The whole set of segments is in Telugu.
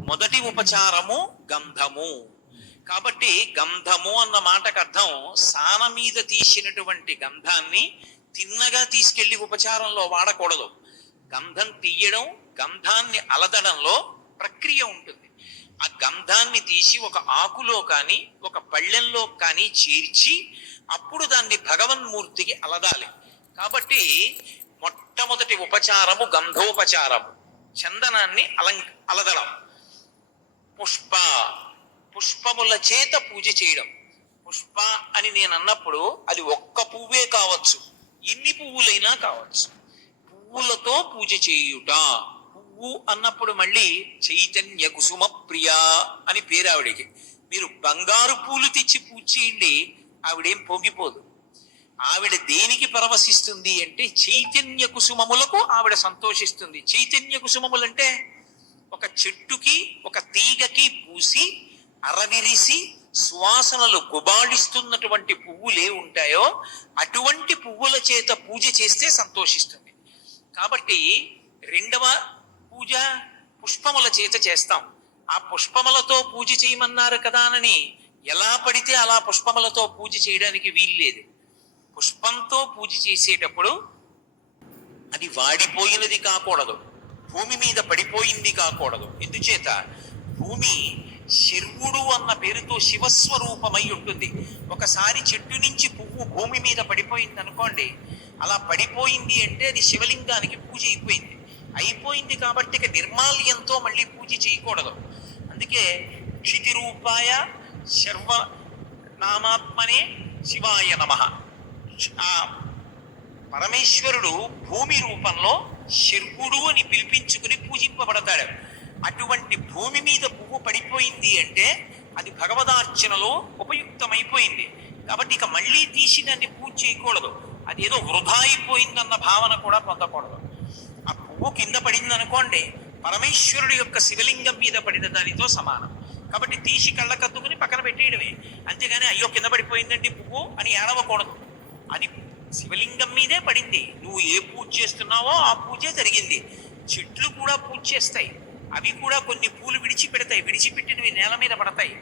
మొదటి ఉపచారము గంధము. కాబట్టి గంధము అన్న మాటకు అర్థం సాన మీద తీసినటువంటి గంధాన్ని తిన్నగా తీసుకెళ్ళి ఉపచారంలో వాడకూడదు. గంధం తీయడం గంధాన్ని అలదడంలో ప్రక్రియ ఉంటుంది. ఆ గంధాన్ని తీసి ఒక ఆకులో కానీ ఒక పళ్ళెంలో కానీ చేర్చి అప్పుడు దాన్ని భగవన్మూర్తికి అలదాలి. కాబట్టి మొట్టమొదటి ఉపచారము గంధోపచారము. చందనాన్ని అలం అలదడం. పుష్ప పుష్పముల చేత పూజ చేయడం. పుష్ప అని నేను అన్నప్పుడు అది ఒక్క పువ్వే కావచ్చు. ఎన్ని పువ్వులైనా కావచ్చు. పువ్వులతో పూజ చేయుట. పువ్వు అన్నప్పుడు మళ్ళీ చైతన్య కుసుమ ప్రియ అని పేరు ఆవిడకి. మీరు బంగారు పూలు తెచ్చి పూజ చేయండి ఆవిడేం పొంగిపోదు. ఆవిడ దేనికి పరవశిస్తుంది అంటే చైతన్య కుసుమములకు ఆవిడ సంతోషిస్తుంది. చైతన్య కుసుమములంటే ఒక చెట్టుకి ఒక తీగకి పూసి అరవిరిసి సువాసనలు గుబాళిస్తున్నటువంటి పువ్వులే ఉంటాయో అటువంటి పువ్వుల చేత పూజ చేస్తే సంతోషిస్తుంది. కాబట్టి రెండవ పూజ పుష్పముల చేత చేస్తాం. ఆ పుష్పములతో పూజ చేయమన్నారు కదా అని ఎలా పడితే అలా పుష్పములతో పూజ చేయడానికి వీల్లేదు పుష్పంతో పూజ చేసేటప్పుడు అది వాడిపోయినది కాకూడదు. భూమి మీద పడిపోయింది కాకూడదు. ఎందుచేత? భూమి శర్వుడు అన్న పేరుతో శివస్వరూపమై ఉంటుంది. ఒకసారి చెట్టు నుంచి పువ్వు భూమి మీద పడిపోయింది అనుకోండి అలా పడిపోయింది అంటే అది శివలింగానికి పూజ అయిపోయింది. అయిపోయింది కాబట్టి ఇక నిర్మాల్యంతో మళ్ళీ పూజ చేయకూడదు. అందుకే క్షితి రూపాయ శర్వ నామాత్మనే శివాయ నమ. ఆ పరమేశ్వరుడు భూమి రూపంలో శర్వుడు అని పిలిపించుకుని పూజింపబడతాడు. అటువంటి భూమి మీద పువ్వు పడిపోయింది అంటే అది భగవదార్చనలో ఉపయుక్తమైపోయింది. కాబట్టి ఇక మళ్ళీ తీసి దాన్ని పూజ చేయకూడదు. అది ఏదో వృధా అయిపోయిందన్న భావన కూడా పొందకూడదు. ఆ పువ్వు కింద పడింది అనుకోండి పరమేశ్వరుడు యొక్క శివలింగం మీద పడిన దానితో సమానం. కాబట్టి తీసి కళ్ళ కత్తుకుని పక్కన పెట్టేయడమే. అంతేగాని అయ్యో కింద పడిపోయిందండి పువ్వు అని ఏడవకూడదు. అది శివలింగం మీదే పడింది. నువ్వు ఏ పూజ చేస్తున్నావో ఆ పూజే జరిగింది. చెట్లు కూడా పూజ చేస్తాయి. అవి కూడా కొన్ని పూలు విడిచిపెడతాయి. విడిచిపెట్టినవి నేల మీద పడతాయి.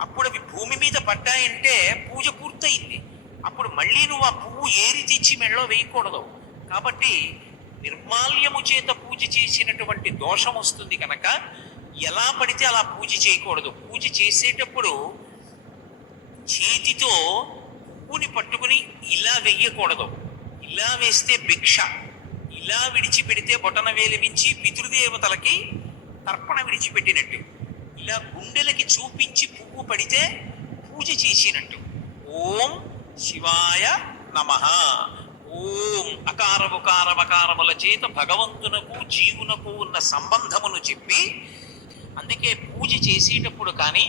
అప్పుడు అవి భూమి మీద పడ్డాయంటే పూజ పూర్తయింది. అప్పుడు మళ్ళీ నువ్వు ఆ పువ్వు ఏరి తెచ్చి మెళ్ళో వేయకూడదు. కాబట్టి నిర్మాల్యము చేత పూజ చేసినటువంటి దోషం వస్తుంది కనుక ఎలా పడితే అలా పూజ చేయకూడదు. పూజ చేసేటప్పుడు చేతితో పువ్వుని పట్టుకుని ఇలా వెయ్యకూడదు. ఇలా వేస్తే భిక్ష. ఇలా విడిచిపెడితే బొటన వేలు పితృదేవతలకి తర్పణ విడిచిపెట్టినట్టు. ఇలా గుండెలకి చూపించి పువ్వు పడితే పూజ చేసినట్టు. ఓం శివాయ నమ. ఓం అకారముకారమకారముల చేత భగవంతునకు జీవునకు ఉన్న సంబంధమును చెప్పి అందుకే పూజ చేసేటప్పుడు కానీ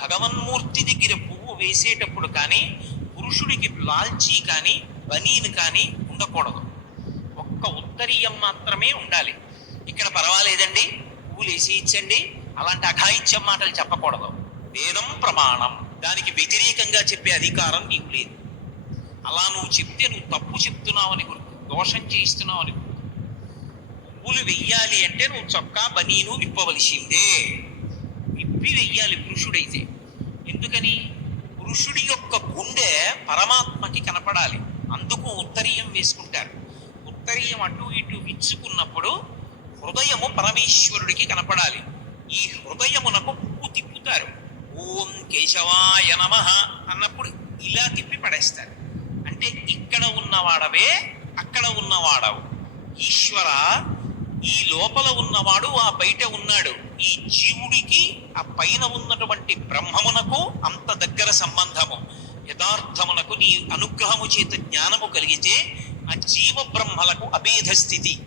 భగవన్మూర్తి దగ్గర పువ్వు వేసేటప్పుడు కానీ పురుషుడికి లాల్చీ కానీ బనీన్ కానీ ఉండకూడదు. ఒక్క ఉత్తరీయం మాత్రమే ఉండాలి. ఇక్కడ పర్వాలేదండి పూలేసి వేసి ఇచ్చండి అలాంటి అఘాయిత్యం మాటలు చెప్పకూడదు. వేదం ప్రమాణం. దానికి వ్యతిరేకంగా చెప్పే అధికారం నీకు లేదు. అలా నువ్వు చెప్తే నువ్వు తప్పు చెప్తున్నావని గుర్తు దోషం చేయిస్తున్నావని గుర్తు. పువ్వులు వెయ్యాలి అంటే నువ్వు చొక్కా బనీను విప్పవలసిందే. విప్పి వెయ్యాలి పురుషుడైతే. ఎందుకని? పురుషుడి యొక్క గుండె పరమాత్మకి కనపడాలి. అందుకు ఉత్తరీయం వేసుకుంటారు. ఉత్తరీయం అటు ఇటు విచ్చుకున్నప్పుడు హృదయము పరమేశ్వరుడికి కనపడాలి. ఈ హృదయమునకు పువ్వు తిప్పుతారు. ఓం కేశవాయ నమ అన్నప్పుడు ఇలా తిప్పి పడేస్తారు. అంటే ఇక్కడ ఉన్నవాడవే అక్కడ ఉన్నవాడవు. ఈశ్వర ఈ లోపల ఉన్నవాడు ఆ బయట ఉన్నాడు. ఈ జీవుడికి ఆ పైన ఉన్నటువంటి బ్రహ్మమునకు అంత దగ్గర సంబంధము. యథార్థమునకు నీ అనుగ్రహము చేత జ్ఞానము కలిగితే ఆ జీవ బ్రహ్మలకు అభేద స్థితి.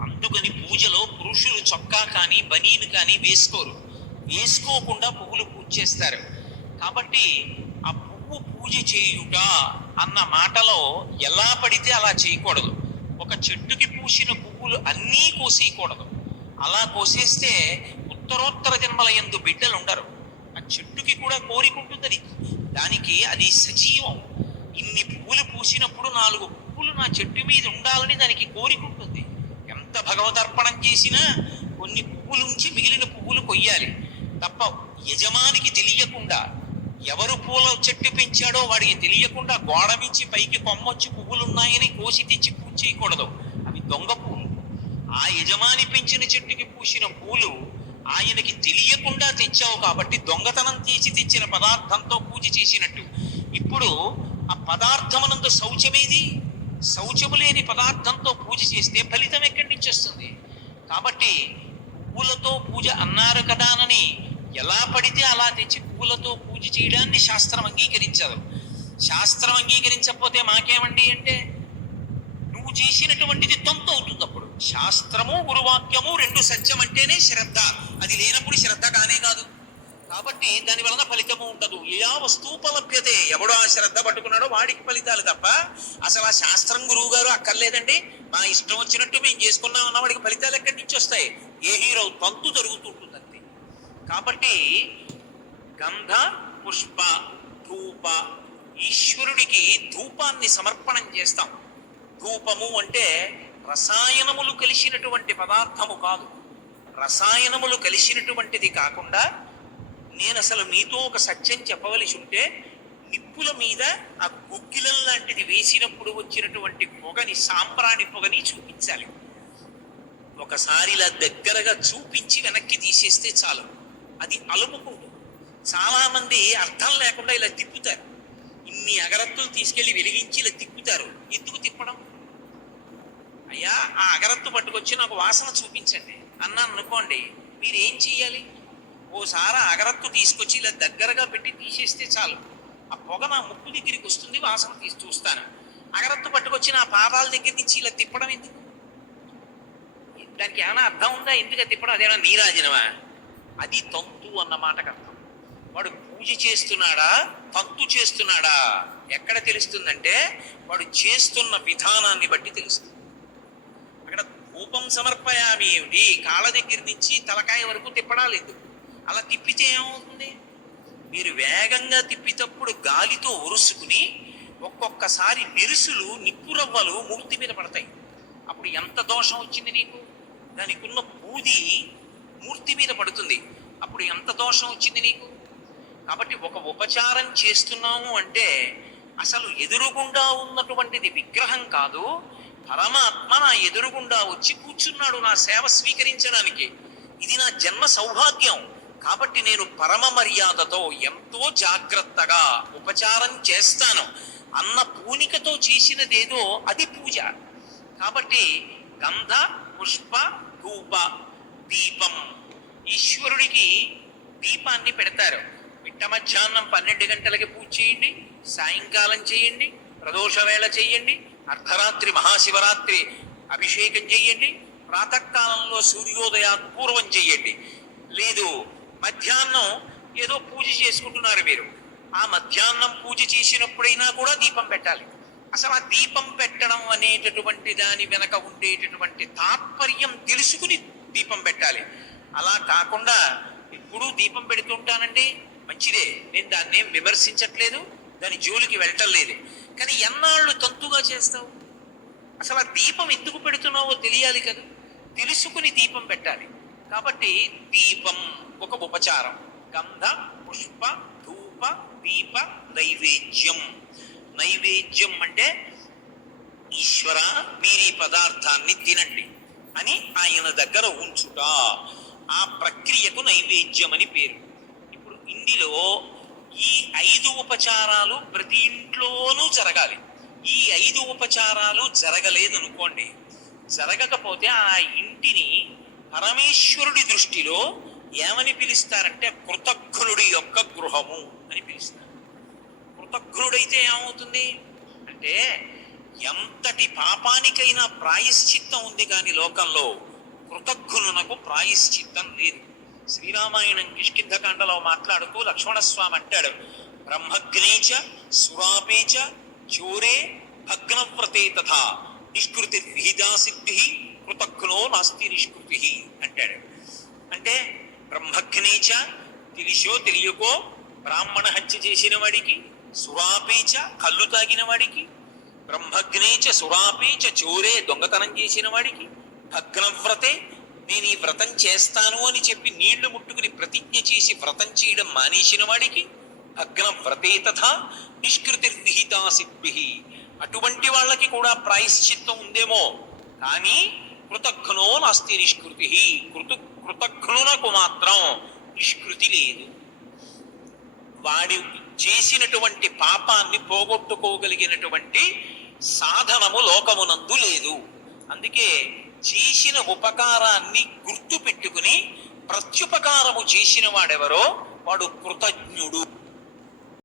అందుకని పూజలో పురుషులు చొక్కా కానీ బనీను కానీ వేసుకోరు. వేసుకోకుండా పువ్వులు పూజ చేస్తారు. కాబట్టి ఆ పువ్వు పూజ చేయుట అన్న మాటలో ఎలా పడితే అలా చేయకూడదు. ఒక చెట్టుకి పూసిన పువ్వులు అన్నీ కోసేయకూడదు. అలా కోసేస్తే ఉత్తరోత్తర జన్మల ఎందు బిడ్డలు ఉండరు. ఆ చెట్టుకి కూడా కోరికుంటుంది దానికి అది సజీవం. ఇన్ని పువ్వులు పూసినప్పుడు నాలుగు పువ్వులు నా చెట్టు మీద ఉండాలని దానికి కోరికుంటుంది. ఎంత భగవదర్పణం చేసినా కొన్ని పువ్వులుంచి మిగిలిన పువ్వులు కొయ్యాలి. తప్ప యజమానికి తెలియకుండా ఎవరు పూల చెట్టు పెంచాడో వాడికి తెలియకుండా గోడ మించి పైకి కొమ్మొచ్చి పువ్వులు ఉన్నాయని కోసి తెచ్చి పూజ చేయకూడదు. అవి దొంగ పూలు. ఆ యజమాని పెంచిన చెట్టుకి పూసిన పూలు ఆయనకి తెలియకుండా తెచ్చావు కాబట్టి దొంగతనం తీసి తెచ్చిన పదార్థంతో పూజ చేసినట్టు. ఇప్పుడు ఆ పదార్థమునందు శౌచమేది? శౌచము లేని పదార్థంతో పూజ చేస్తే ఫలితం ఎక్కడి నుంచి వస్తుంది? కాబట్టి పూలతో పూజ అన్నారు కదానని ఎలా పడితే అలా తెచ్చి పువ్వులతో పూజ చేయడాన్ని శాస్త్రం అంగీకరించదు. శాస్త్రం అంగీకరించకపోతే మాకేమండి అంటే నువ్వు చేసినటువంటిది తొంత అవుతుంది అప్పుడు. శాస్త్రము గురువాక్యము రెండు సత్యం అంటేనే శ్రద్ధ. అది లేనప్పుడు శ్రద్ధ కానే కాదు. కాబట్టి దాని వలన ఫలితము ఉండదు. యా వస్తుపలభ్యతే ఎవడో ఆ శ్రద్ధ పట్టుకున్నాడో వాడికి ఫలితాలు తప్ప అసలు ఆ శాస్త్రం గురువు గారు అక్కర్లేదండి. మా ఇష్టం వచ్చినట్టు మేము చేసుకున్నాం అన్న వాడికి ఫలితాలు ఎక్కడి నుంచి వస్తాయి? ఏ హీరో? తంతు జరుగుతుంటుంది కాబట్టి గంధ పుష్ప ధూప ఈశ్వరుడికి ధూపాన్ని సమర్పణం చేస్తాం. ధూపము అంటే రసాయనములు కలిసినటువంటి పదార్థము కాదు. రసాయనములు కలిసినటువంటిది కాకుండా నేను అసలు మీతో ఒక సత్యం చెప్పవలసి ఉంటే నిప్పుల మీద ఆ గుగ్గిలం లాంటిది వేసినప్పుడు వచ్చినటువంటి పొగని సాంబ్రాణి పొగని చూపించాలి. ఒకసారి ఇలా దగ్గరగా చూపించి వెనక్కి తీసేస్తే చాలు. అది అలుముకుంటుంది చాలామంది అర్థం లేకుండా ఇలా తిప్పుతారు. ఇన్ని అగరత్తులు తీసుకెళ్ళి వెలిగించి ఇలా తిప్పుతారు. ఎందుకు తిప్పడం? అయ్యా ఆ అగరత్తు పట్టుకొచ్చి నాకు వాసన చూపించండి. అన్నాను అనుకోండి. మీరు ఏం చెయ్యాలి? ఓసారి అగరత్తు తీసుకొచ్చి ఇలా దగ్గరగా పెట్టి తీసేస్తే చాలు. ఆ పొగ నా ముక్కు దగ్గరికి వస్తుంది వాసన తీసి చూస్తాను. అగరత్తు పట్టుకొచ్చి నా పాదాల దగ్గర నుంచి ఇలా తిప్పడం ఎందుకు? దానికి ఏమైనా అర్థం ఉందా? ఎందుకు అది తిప్పడం? అదేమైనా నీరాజనమా? అది తంతు అన్న మాటకు అర్థం. వాడు పూజ చేస్తున్నాడా? తంతు చేస్తున్నాడా? ఎక్కడ తెలుస్తుందంటే వాడు చేస్తున్న విధానాన్ని బట్టి తెలుస్తుంది. అక్కడ ధూపం సమర్పయామి ఏమిటి? కాళ్ళ దగ్గర నుంచి తలకాయ వరకు తిప్పడాలేదు అలా తిప్పితే ఏమవుతుంది? మీరు వేగంగా తిప్పినప్పుడు గాలితో ఒరుసుకుని ఒక్కొక్కసారి మెరుసులు నిప్పురవ్వలు మూర్తి మీద పడతాయి. అప్పుడు ఎంత దోషం వచ్చింది నీకు? దానికి ఉన్న పూది మూర్తి మీద పడుతుంది. అప్పుడు ఎంత దోషం వచ్చింది నీకు? కాబట్టి ఒక ఉపచారం చేస్తున్నాము అంటే అసలు ఎదురుగుండా ఉన్నటువంటిది విగ్రహం కాదు. పరమాత్మ నా ఎదురుగుండా వచ్చి కూర్చున్నాడు నా సేవ స్వీకరించడానికి. ఇది నా జన్మ సౌభాగ్యం. కాబట్టి నేను పరమ మర్యాదతో ఎంతో జాగ్రత్తగా ఉపచారం చేస్తాను. అన్న పూనికతో చేసినదేదో అది పూజ. కాబట్టి గంధ పుష్ప ధూప దీపం. ఈశ్వరుడికి దీపాన్ని పెడతారు. మిట్ట మధ్యాహ్నం పన్నెండు గంటలకి పూజ చేయండి సాయంకాలం చేయండి ప్రదోష వేళ చేయండి అర్ధరాత్రి మహాశివరాత్రి అభిషేకం చేయండి ప్రాతకాలంలో సూర్యోదయాత్ పూర్వం చేయండి. లేదు మధ్యాహ్నం ఏదో పూజ చేసుకుంటున్నారు మీరు. ఆ మధ్యాహ్నం పూజ చేసినప్పుడైనా కూడా దీపం పెట్టాలి. అసలు ఆ దీపం పెట్టడం అనేటటువంటి దాని వెనక ఉండేటటువంటి తాత్పర్యం తెలుసుకుని దీపం పెట్టాలి. అలా కాకుండా ఎప్పుడూ దీపం పెడుతుంటానండి. మంచిదే. నేను దాన్ని ఏం విమర్శించట్లేదు. దాని జోలికి వెళ్ళటం లేదు కానీ ఎన్నాళ్ళు తంతుగా చేస్తావు? అసలు ఆ దీపం ఎందుకు పెడుతున్నావో తెలియాలి కదా. తెలుసుకుని దీపం పెట్టాలి. కాబట్టి దీపం ఒక ఉపచారం. గంధ పుష్ప ధూప దీప నైవేద్యం. నైవేద్యం అంటే ఈశ్వర మీరు ఈ పదార్థాన్ని తినండి. అని ఆయన దగ్గర ఉంచుట. ఆ ప్రక్రియకు నైవేద్యం అని పేరు. ఇప్పుడు ఇందులో ఈ ఐదు ఉపచారాలు ప్రతి ఇంట్లోనూ జరగాలి. ఈ ఐదు ఉపచారాలు జరగలేదు అనుకోండి. జరగకపోతే ఆ ఇంటిని పరమేశ్వరుడి దృష్టిలో ఏమని పిలుస్తారంటే కృతజ్ఞుడి యొక్క గృహము అని పిలుస్తారు. కృతజ్ఞుడైతే ఏమవుతుంది? అంటే ఎంతటి పాపానికైనా ప్రాయశ్చిత్తం ఉంది కానీ లోకంలో కృతజ్ఞునకు ప్రాయశ్చిత్తం లేదు. శ్రీరామాయణం కిష్కింధకాండలో మాట్లాడుతూ లక్ష్మణస్వామి అంటాడు బ్రహ్మగ్నేచ సురాపేచ చోరే భగ్నవ్రతే తథా నిష్కృతి విహిదా సిద్ధి కృతజ్ఞో నాస్తి నిష్కృతి అంటాడు. అంటే బ్రహ్మగ్నేచ తెలిసో తెలియకో బ్రాహ్మణ హత్య చేసిన వాడికి సురాపేచ కళ్ళు తాగిన వాడికి బ్రహ్మజ్ఞేచ సురాపేచ చోరే దొంగతనం చేసిన వాడికి. భగ్నవ్రతే నేను ఈ వ్రతం చేస్తాను అని చెప్పి నీళ్ళు ముట్టుకుని ప్రతిజ్ఞ చేసి వ్రతం చేయడం మానేసిన వాడికి అగ్న వ్రతే తథా నిష్కృతిర్విహితా సిద్భి అటువంటి వాళ్ళకి కూడా ప్రాయశ్చిత్తం ఉందేమో. కానీ కృతఘ్నో నాస్తి నిష్కృతి. కృత కృతఘ్నునకు మాత్రం నిష్కృతి లేదు. వాడి చేసినటువంటి పాపాన్ని పోగొట్టుకోగలిగినటువంటి సాధనము లోకమునందు లేదు. అందుకే చేసిన ఉపకారాన్ని గుర్తు పెట్టుకుని ప్రత్యుపకారము చేసిన వాడెవరో వాడు కృతజ్ఞుడు.